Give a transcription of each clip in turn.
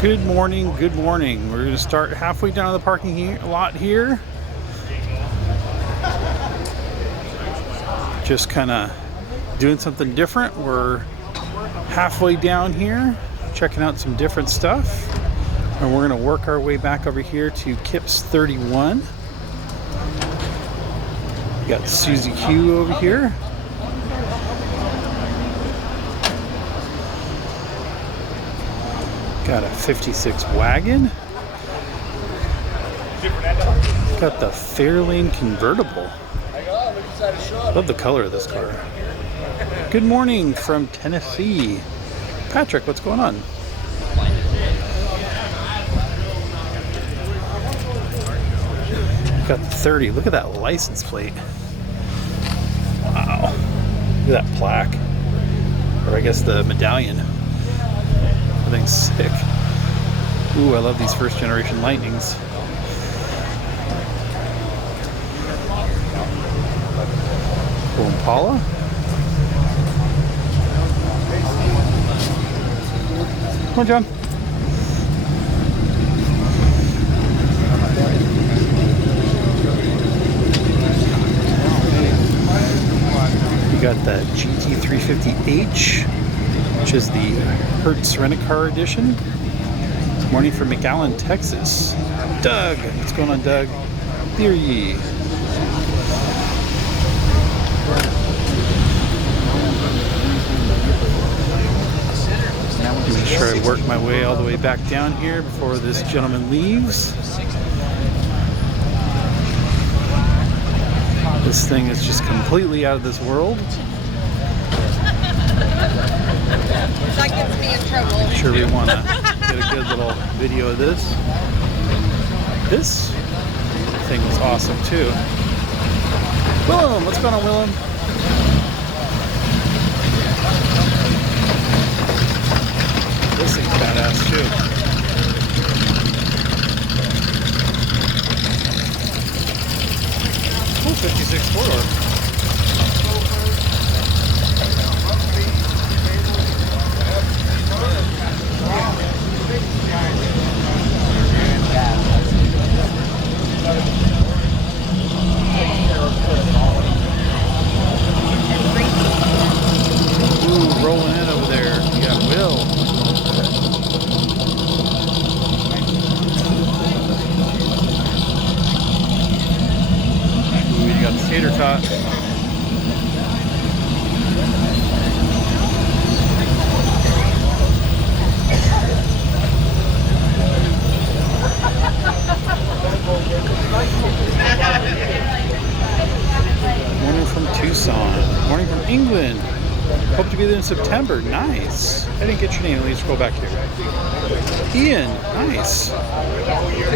Good morning, good morning. We're going to start halfway down the parking lot here. Just kind of doing something different. We're halfway down here, checking out some different stuff. And we're going to work our way back over here to Kips 31. We got Susie Q over here. Got a 56 wagon. Got the Fairlane convertible. Love the color of this car. Good morning from Tennessee. Patrick, what's going on? Got the 30. Look at that license plate. Wow. Look at that plaque. Or I guess the medallion. Everything's sick. Ooh, I love these first generation Lightnings. Cool Impala. Come on, John. You got the GT350H, which is the Hertz Rent-A-Car edition. Morning from McAllen, Texas. Doug, what's going on, Doug? There ye. Make sure I work my way all the way back down here before this gentleman leaves. This thing is just completely out of this world. That gets me in trouble. I'm sure we want to get a good little video of this. This thing was awesome too. Willem, what's going on, Willem? This thing's badass too. Cool 56 four-door. Ooh, rolling in over there. You got Will. Ooh, you got the tater tot. Morning from Tucson. Morning from England. Hope to be there in September. Nice. I didn't get your name. Let me scroll back here. Ian. Nice.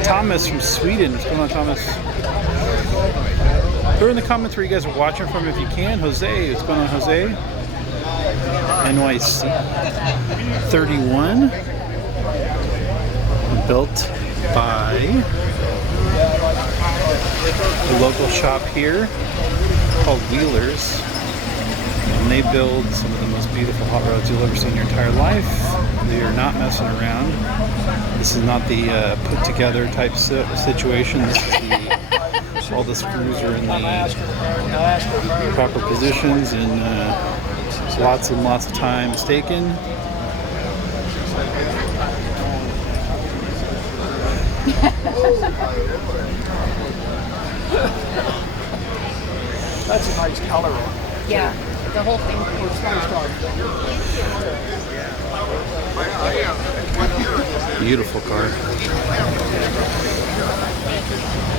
Thomas from Sweden. What's going on, Thomas? Throw in the comments where you guys are watching from if you can. Jose. What's going on, Jose? NYC 31. Built by a local shop here called Wheelers. And they build some of the most beautiful hot rods you'll ever see in your entire life. They are not messing around. This is not the put together type situation. This is all the screws are in the proper positions and lots and lots of time is taken. That's a nice color. Yeah, the whole thing. Beautiful car.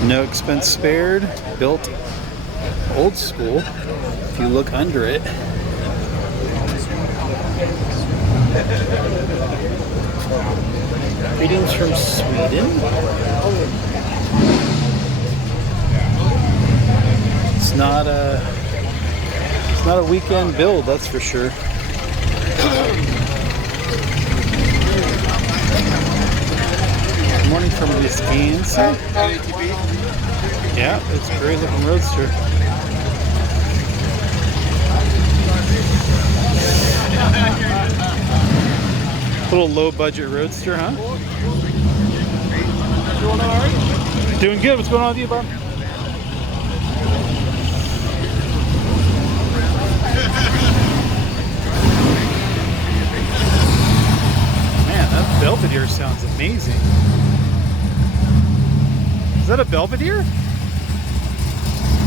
No expense spared. Built old school. If you look under it. Greetings from Sweden. It's not a weekend build, that's for sure. Good morning from Wisconsin. Yeah, it's a great looking roadster. Little low budget roadster, huh? Doing all right? Doing good. What's going on with you, Bob? Man, that Belvedere sounds amazing. Is that a Belvedere?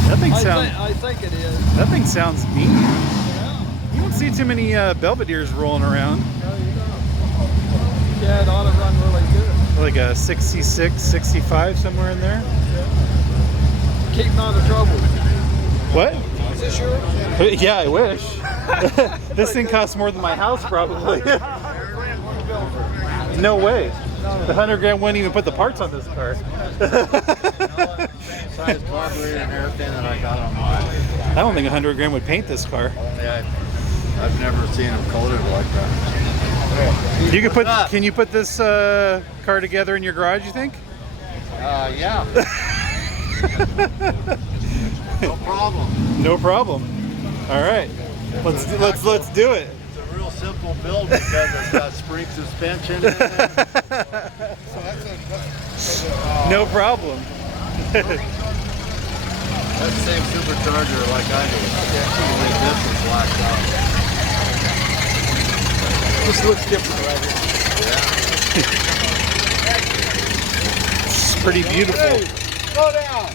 That thing sounds. I think it is. That thing sounds neat. Yeah. You don't see too many Belvederes rolling around. No, you don't. Yeah, it ought to run really good. Like a 66, 65, somewhere in there. Yeah. Keeping out of trouble. What? Is this yours? Yeah, I wish. This thing costs more than my house, probably. No way. The 100 grand wouldn't even put the parts on this car. Size carburetor and everything that I got on mine. I don't think 100 grand would paint this car. Yeah, I've never seen them coated like that. You could put. Can you put this car together in your garage? You think? Yeah. No problem. No problem. All right. Let's do it. It's a real simple build because it's got spring suspension in it. No problem. That's the same supercharger like I do. Only this is blacked out. This looks different right here. Yeah. It's pretty beautiful. Slow down.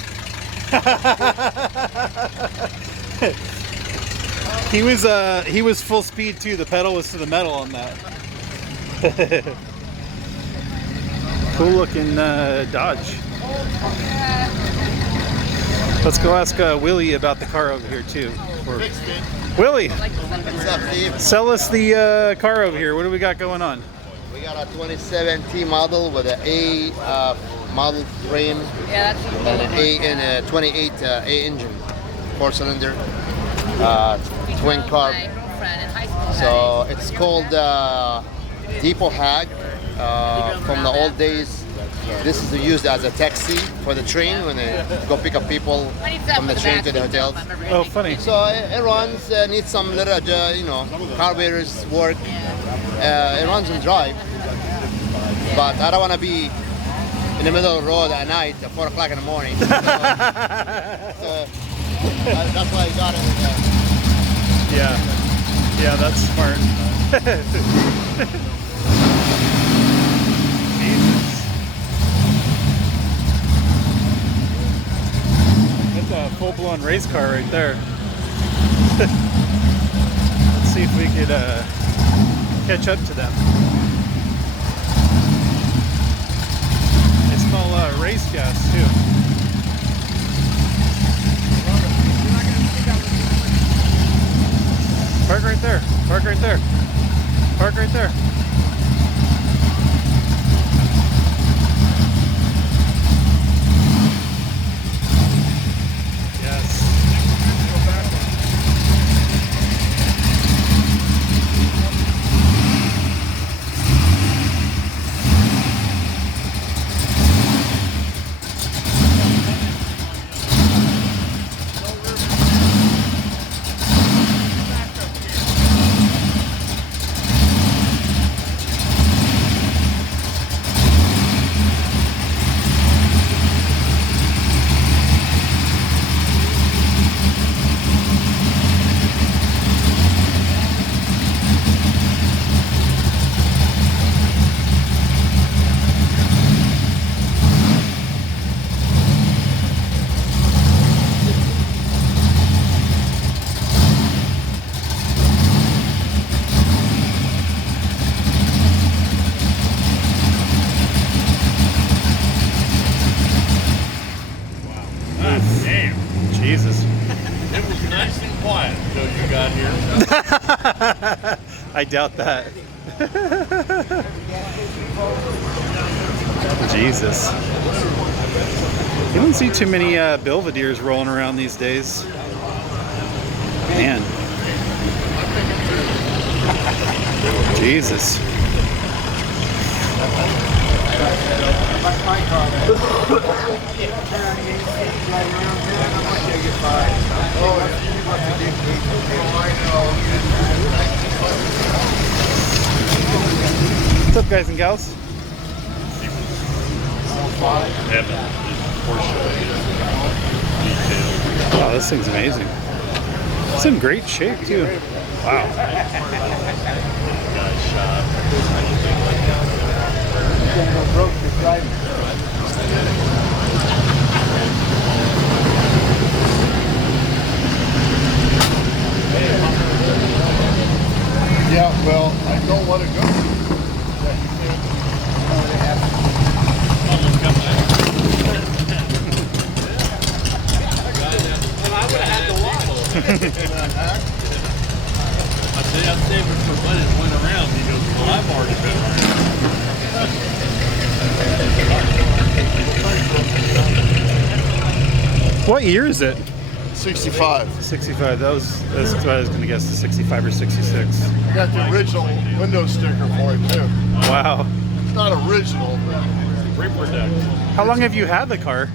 He was full speed too. The pedal was to the metal on that. Cool looking Dodge. Let's go ask Willie about the car over here too. Willie, What's up, Steve? sell us the car over here. What do we got going on? We got a 2017 model with an A model frame Yeah, that's and an A and a 28 A engine, 4-cylinder, twin carb. My girlfriend in high school. So it's called Depot Hag from the old days. This is used as a taxi for the train when they go pick up people from the train to the hotels. Oh, funny. So it runs, needs some little, carburetors work. It runs and drive, but I don't want to be in the middle of the road at night at 4 o'clock in the morning. So that's why I got it. Yeah, that's smart. Jesus. That's a full-blown race car right there. Let's see if we could catch up to them. They smell race gas too. Park right there. Park right there. Park right there. Yes. Jesus. It was nice and quiet until you got here. I doubt that. Jesus. You don't see too many Belvederes rolling around these days. Man. Jesus. What's up, guys and gals? Wow, this thing's amazing. It's in great shape too. Wow. Yeah, well, I don't want to go. I said, I'm saving for when it went around. He goes, well, I've already been around. What year is it? 65. 65. That's what I was going to guess. The 65 or 66. Got the original window sticker for it too. Wow. It's not original, but Reproduction. How long have you had the car?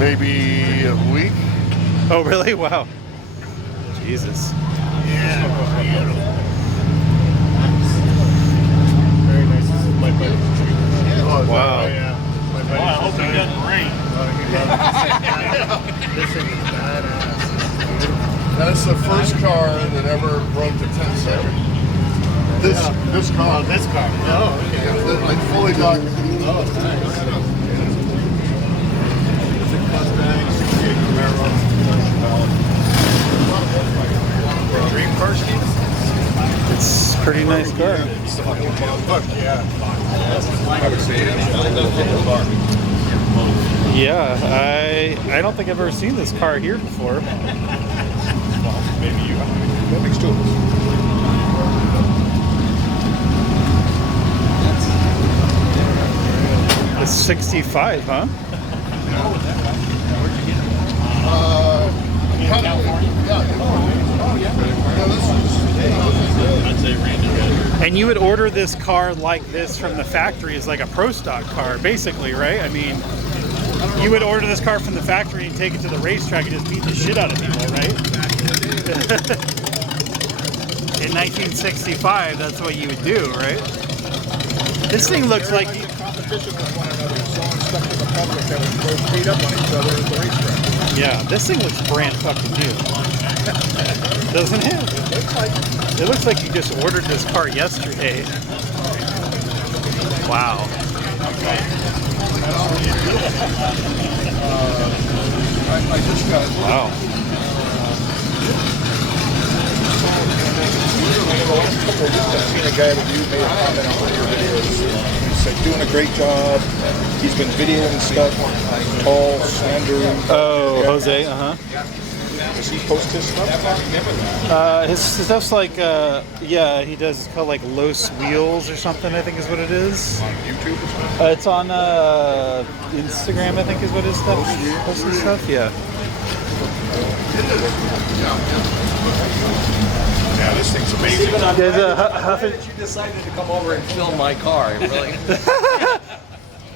maybe a week. Oh, really? Wow. Jesus. Very nice. This is my buddy. Wow. Yeah. My buddy. Well, I hope it doesn't rain. This thing is badass. That's the first car that ever broke the 10-second. This car. This car. Oh, okay. Yeah, like fully documented. Oh, nice. Dream car scheme? It's a pretty nice car. Fuck yeah. Yeah, I don't think I've ever seen this car here before. Maybe you. That makes two of us. It's 65, huh? And you would order this car like this from the factory as like a pro stock car, basically, right? I mean, you would order this car from the factory and take it to the racetrack and just beat the shit out of people, right? In 1965, that's what you would do, right? This thing looks like... Competition with one another, selling stuff to the public that would go beat up on each other at the racetrack. Yeah, this thing looks brand fucking new. Doesn't it? It looks like you just ordered this car yesterday. Wow. I just got it. Wow. I've seen a guy review made a comment on one of your videos. He's like doing a great job. He's been videoing stuff. Tall, slender. Oh, Jose, uh-huh. Does he post his stuff? His stuff's like, yeah, he does, it's called like Los Wheels or something, I think is what it is. On YouTube or something? It's on Instagram, I think is what his stuff posts his stuff, yeah. Yeah, this thing's amazing. There's a You decided to come over and film my car. Really?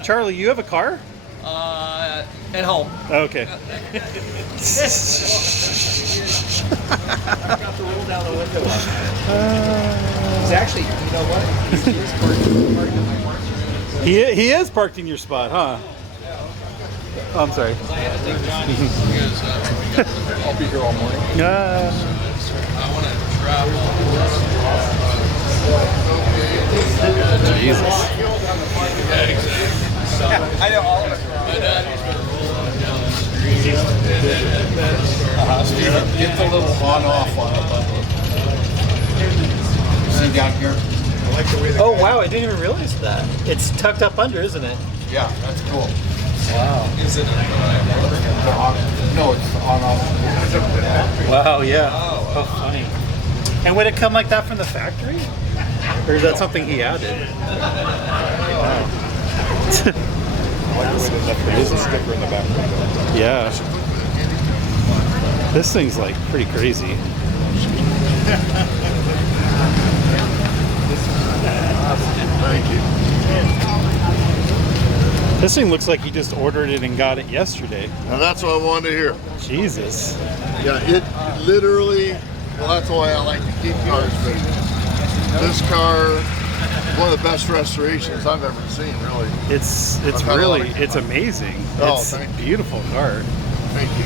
Charlie, you have a car? At home. Okay. Got to roll down the window. He's actually, you know what? He is parked in my parking. He is parked in your spot, huh? Oh, I'm sorry. I'll be here all morning. Jesus. I know all of it. Get the little on-off on it. See down here? I like the way the Oh guy- wow, I didn't even realize that. It's tucked up under, isn't it? Yeah, that's cool. Wow. Is it? No, it's on-off. Wow, yeah. Oh, funny. And would it come like that from the factory? Or is that something he added? Wow. I like the way that there is a sticker in the back window. Yeah. This thing's like pretty crazy. Thank you. This thing looks like you just ordered it and got it yesterday. Now that's what I wanted to hear. Jesus. Yeah, it literally, well, that's why I like to keep cars, but this car one of the best restorations I've ever seen, really. It's really, it's amazing. Oh, It's a thank you. beautiful car. Thank you.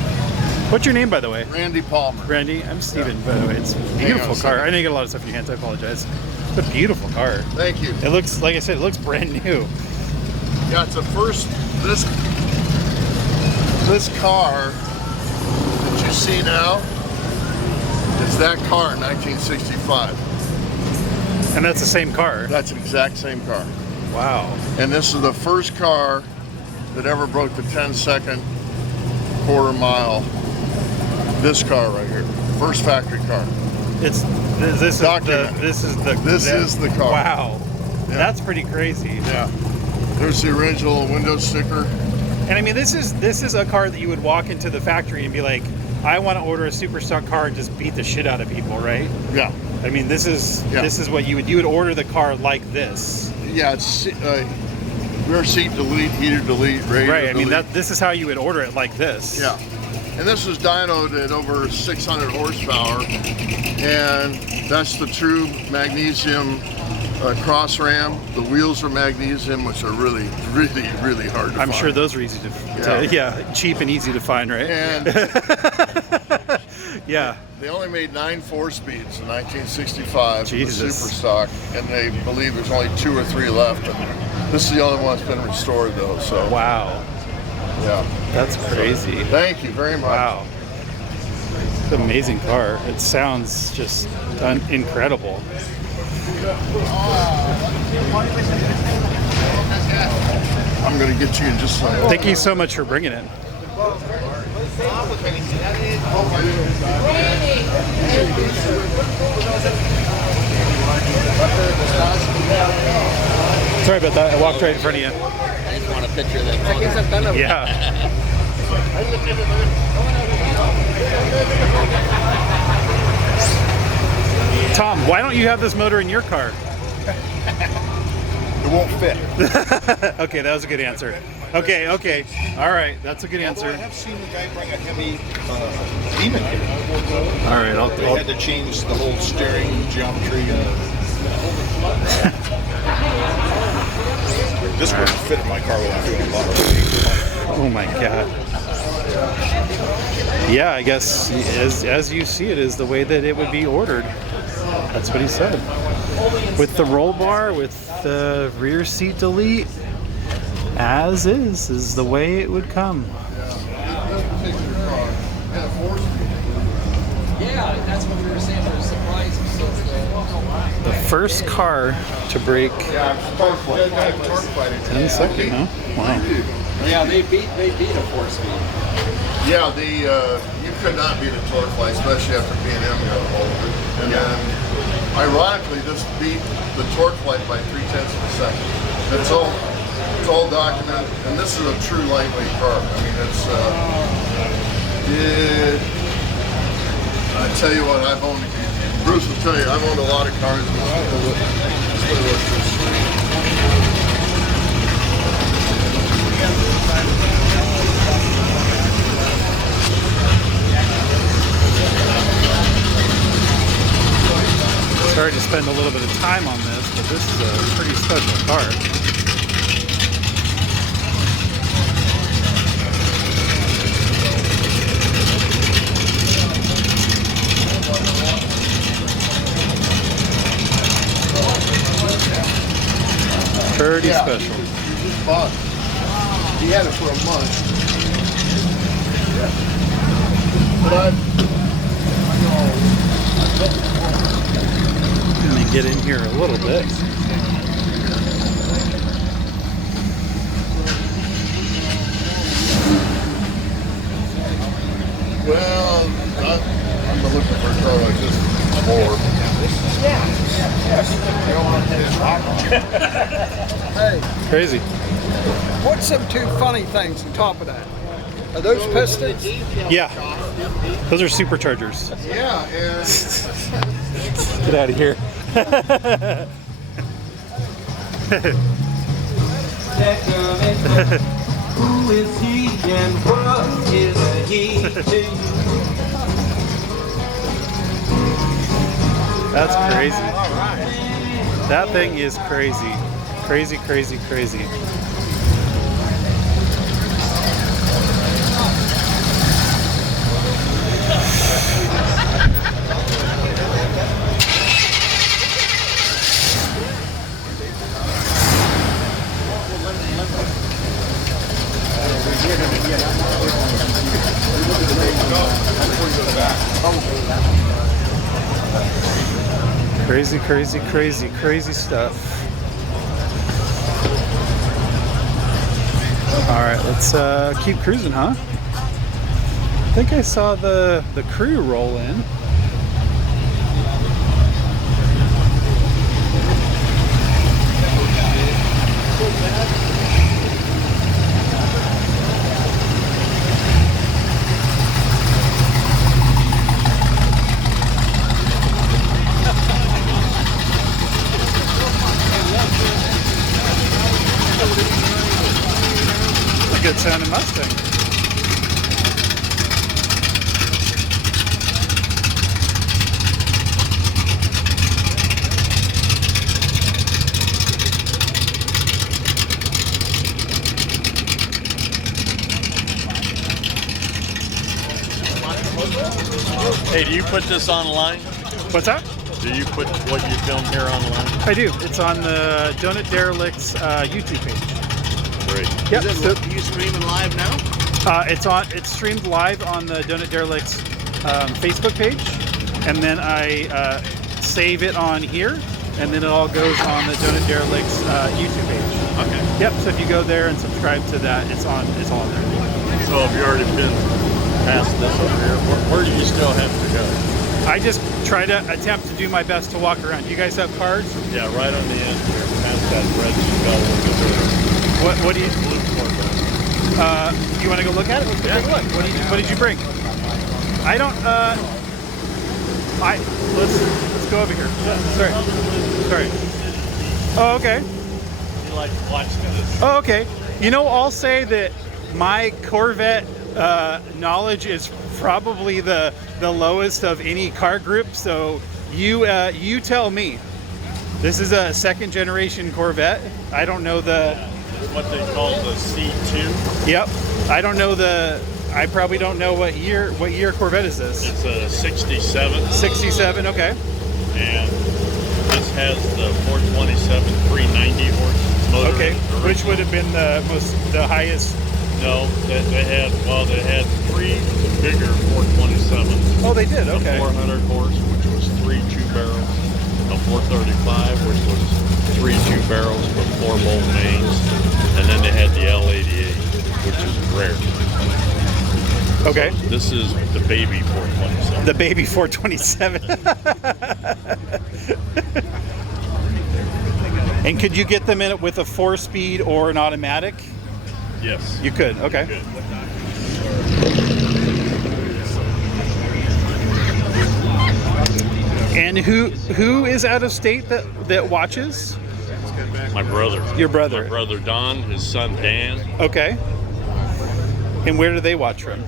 What's your name, by the way? Randy Palmer. Randy, I'm Steven, by the way. It's a Hang on a beautiful car. second. I know you get a lot of stuff in your hands, I apologize. It's a beautiful car. Thank you. It looks, like I said, it looks brand new. Yeah, it's the first, this car that you see now is that car in 1965. And that's the same car. That's the exact same car. Wow. And this is the first car that ever broke the 10-second quarter mile. This car right here, first factory car. It's this Documented. is the car. Wow. Yeah. That's pretty crazy. Yeah. There's the original window sticker. And I mean, this is a car that you would walk into the factory and be like, I want to order a super stock car and just beat the shit out of people, right? Yeah. I mean, this is what you would order the car like this. Yeah, it's rear seat delete, heater delete, radio Right. I mean, delete. this is how you would order it, like this. Yeah. And this was dynoed at over 600 horsepower, and that's the true magnesium cross ram. The wheels are magnesium, which are really, really, really hard to find. I'm sure those are easy to cheap and easy to find, right? And yeah. they only made 9 4-speeds in 1965 for the Jesus. super stock, and they believe there's only 2 or 3 left. And this is the only one that's been restored, though. So Wow. yeah, That's crazy. thank you very much. Wow. It's an amazing car. It sounds just incredible. I'm going to get you in just a second. Thank you so much for bringing it. Sorry about that. I walked right in front of you. I just want a picture of that. Yeah. Tom, why don't you have this motor in your car? It won't fit. Okay, that was a good answer. Okay. All right, that's a good answer. I have seen the guy bring a heavy demon here. All right, They had to change the whole steering geometry. This wouldn't fit in my car without doing a lot of Oh my God. Yeah, I guess as you see it is the way that it would be ordered. That's what he said. With the roll bar, with the rear seat delete, as is the way it would come. Yeah, that's what we were saying. We were surprised. The first car to break 10 second, huh? Wow. Yeah, they beat a 4-speed. Yeah, you could not beat a torque light, especially after B&M got a hold of it. And then, ironically, this beat the torque light by 0.3 of a second. It's all documented, and this is a true lightweight car. I mean, I tell you what, Bruce will tell you, I've owned a lot of cars. Sorry to spend a little bit of time on this, but this is a pretty special car. Pretty special. Just bought it. He had it for a month. But Let me get in here a little bit. well, I'm looking for a car like this more. Hey, Crazy. what's some 2 funny things on top of that? Are those pistons? Yeah. Those are superchargers. Yeah, and Get out of here. Who is he and what is he to you? That's crazy. That thing is crazy. Crazy, crazy, crazy. Crazy, crazy, crazy, crazy stuff. All right, let's keep cruising, huh? I think I saw the crew roll in. Good sounding Mustang. Hey, do you put this online? What's that? Do you put what you film here online? I do. It's on the Donut Derelicts YouTube page. Great. Yep. So, Are you streaming live now? it's streamed live on the Donut Derelicts Facebook page, and then I save it on here, and then it all goes on the Donut Derelicts YouTube page. Okay. Yep. So if you go there and subscribe to that, it's all on there. So have you already been past this over here? Where do you still have to go? I just try to attempt to do my best to walk around. Do you guys have cards? Yeah, right on the end here, past that red skull over there. What do you? Blue Corvette. You want to go look at it? Let's go take a look. What did you bring? I don't. Let's go over here. Sorry. Oh, okay. You like to watch this? Oh, okay. You know, I'll say that my Corvette knowledge is probably the lowest of any car group. So you tell me. This is a second generation Corvette. I don't know the. It's what they call the C2. Yep. I don't know I probably don't know what year Corvette is this. It's a 67. 67. Okay. And this has the 427 390 horse motor. Okay. Original. Which would have been the highest? No, they had three bigger 427s. Oh, they did. Okay. A 400 horse, which was 3 2-barrels. A 435, which was 3 2-barrels with 4 bolt mains. And then they had the L88, which is rare. Okay. So this is the baby 427. The baby 427. And could you get them in it with a 4-speed or an automatic? Yes. You could. Okay. You could. And who is out of state that watches? My brother. Your brother. My brother Don, his son Dan. Okay. And where do they watch from?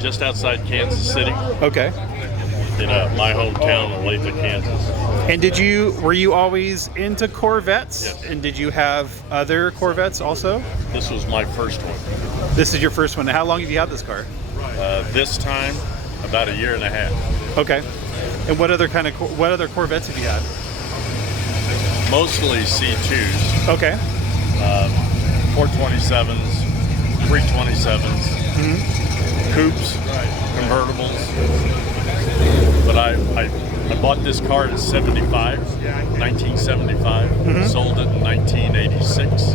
Just outside Kansas City. Okay. In my hometown of Olathe, Kansas. And were you always into Corvettes? Yes. And did you have other Corvettes also? This was my first one. This is your first one. How long have you had this car? This time, about 1.5 years. Okay. And what other Corvettes have you had? Mostly C2s. Okay. 427s, 327s, coupes, convertibles. But I bought this car in 1975, sold it in 1986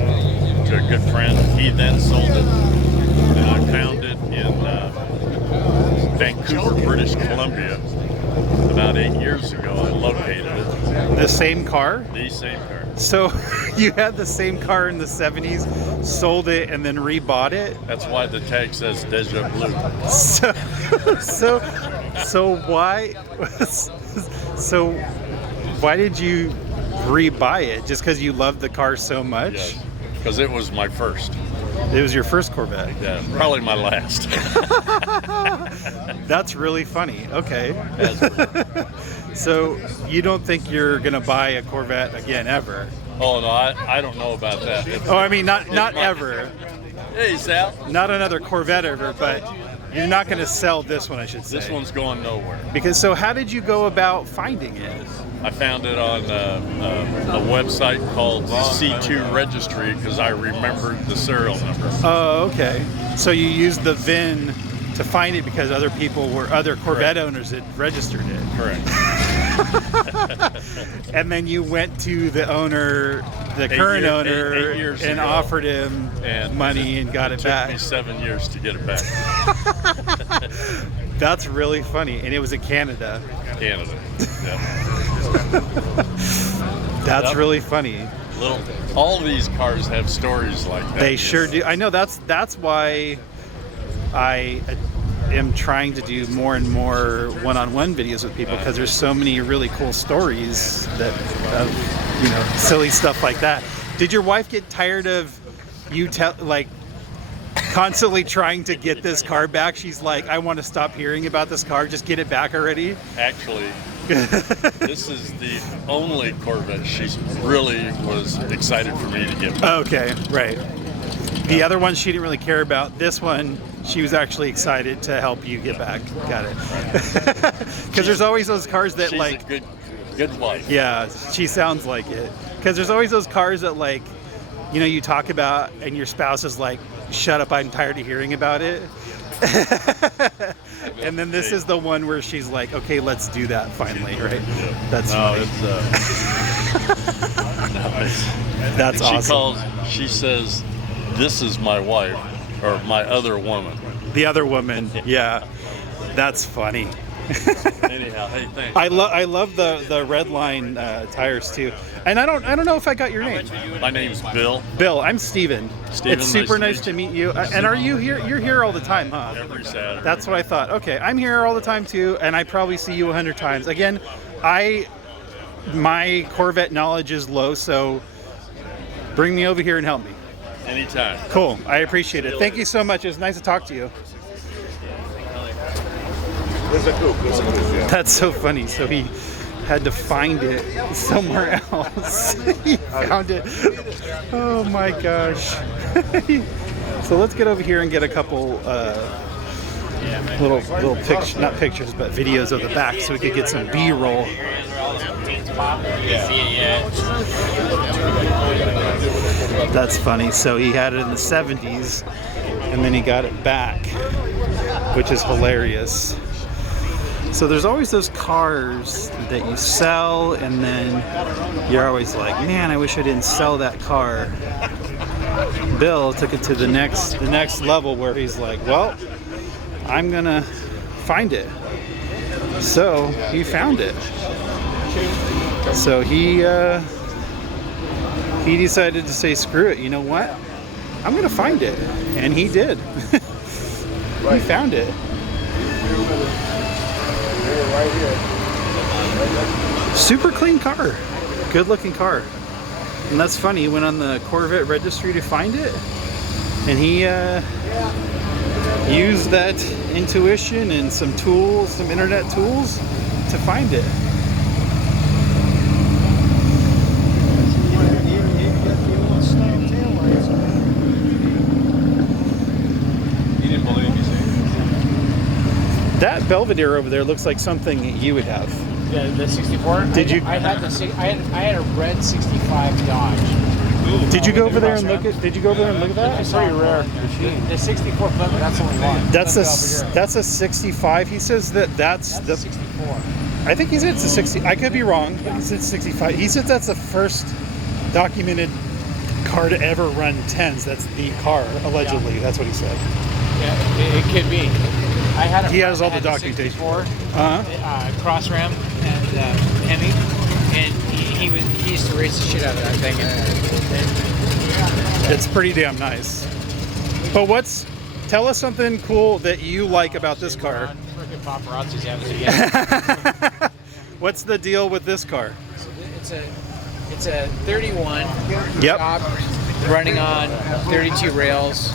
to a good friend. He then sold it, and I found it in Vancouver, British Columbia about 8 years ago. I located it. The same car? The same car. So you had the same car in the 70s, sold it, and then rebought it? That's why the tag says Deja Blue. So why did you rebuy it? Just because you loved the car so much? Yes. because it was my first. It was your first Corvette. Yeah, probably my last. That's really funny. Okay. So you don't think you're gonna buy a Corvette again ever? Oh no, I don't know about that. Oh, I mean not ever. Hey Sal. Not another Corvette ever, but you're not gonna sell this one, I should say. This one's going nowhere. Because so how did you go about finding it? I found it on a website called the C2 Registry because I remembered the serial number. Oh, okay. So you used the VIN to find it because other Corvette owners had registered it. Correct. And then you went to the owner, the current owner, eight years and ago. offered him money and got it back. It took me 7 years to get it back. That's really funny. And it was in Canada. Canada. Yep. That's really funny. All these cars have stories like that. They sure do. I know that's why I am trying to do more and more one-on-one videos with people, because there's so many really cool stories that of silly stuff like that. Did your wife get tired of you constantly trying to get this car back? She's like, I want to stop hearing about this car, just get it back already. Actually, this is the only Corvette she really was excited for me to get back. Okay, right. The other one she didn't really care about. This one she was actually excited to help you get back. Got it. Because there's always those cars that She's a good wife. Yeah, she sounds like it. Because there's always those cars that you talk about and your spouse is like, shut up, I'm tired of hearing about it. And then this is the one where she's like, okay, let's do that finally, right? That's funny. That's awesome. She says, this is my wife, or my other woman. The other woman, yeah. That's funny. Anyhow, hey, thanks. I love the red line tires too. And I don't know if I got your name. My name's Bill. Bill, I'm Steven. Steven, It's super nice to meet you. And are you here? You're here all the time, huh? Every Saturday. That's what I thought. Okay, I'm here all the time too, and I probably see you 100 times. Again, my Corvette knowledge is low, so bring me over here and help me. Anytime. Cool. I appreciate it. Thank you so much. It was nice to talk to you. That's so funny. So he had to find it somewhere else. He found it. Oh my gosh. So let's get over here and get a couple little pictures, not pictures, but videos of the back, so we could get some B-roll. That's funny. So he had it in the 70s, and then he got it back, which is hilarious. So there's always those cars that you sell, and then you're always like, man, I wish I didn't sell that car. Bill took it to the next level, where he's like, well, I'm gonna find it. So he found it. So he decided to say, screw it, you know what? I'm gonna find it. And he did. He found it. Super clean car. Good looking car. And that's funny, he went on the Corvette registry to find it, and he used that intuition and some tools, some internet tools, to find it. You didn't believe me saying That Belvedere over there looks like something you would have. Yeah, the 64. Did you? I had a red 65 Dodge. Did you go over there and look at? Did you go over there and look at that? It's pretty rare. The 64 Plymouth, that's the only one. That's a 65. He says that's the 64. I think he said it's a 60. I could be wrong, but he said 65. He said that's the first documented car to ever run 10s. That's the car, allegedly. Yeah. That's what he said. Yeah, it could be. I had He has all the documentation. 64, cross ram and Hemi, and he used to race the shit out of that thing. It's pretty damn nice. But tell us something cool that you like about this car. Freaking paparazzis have it again. What's the deal with this car? It's a 31. Yep. Shop, running on 32 rails.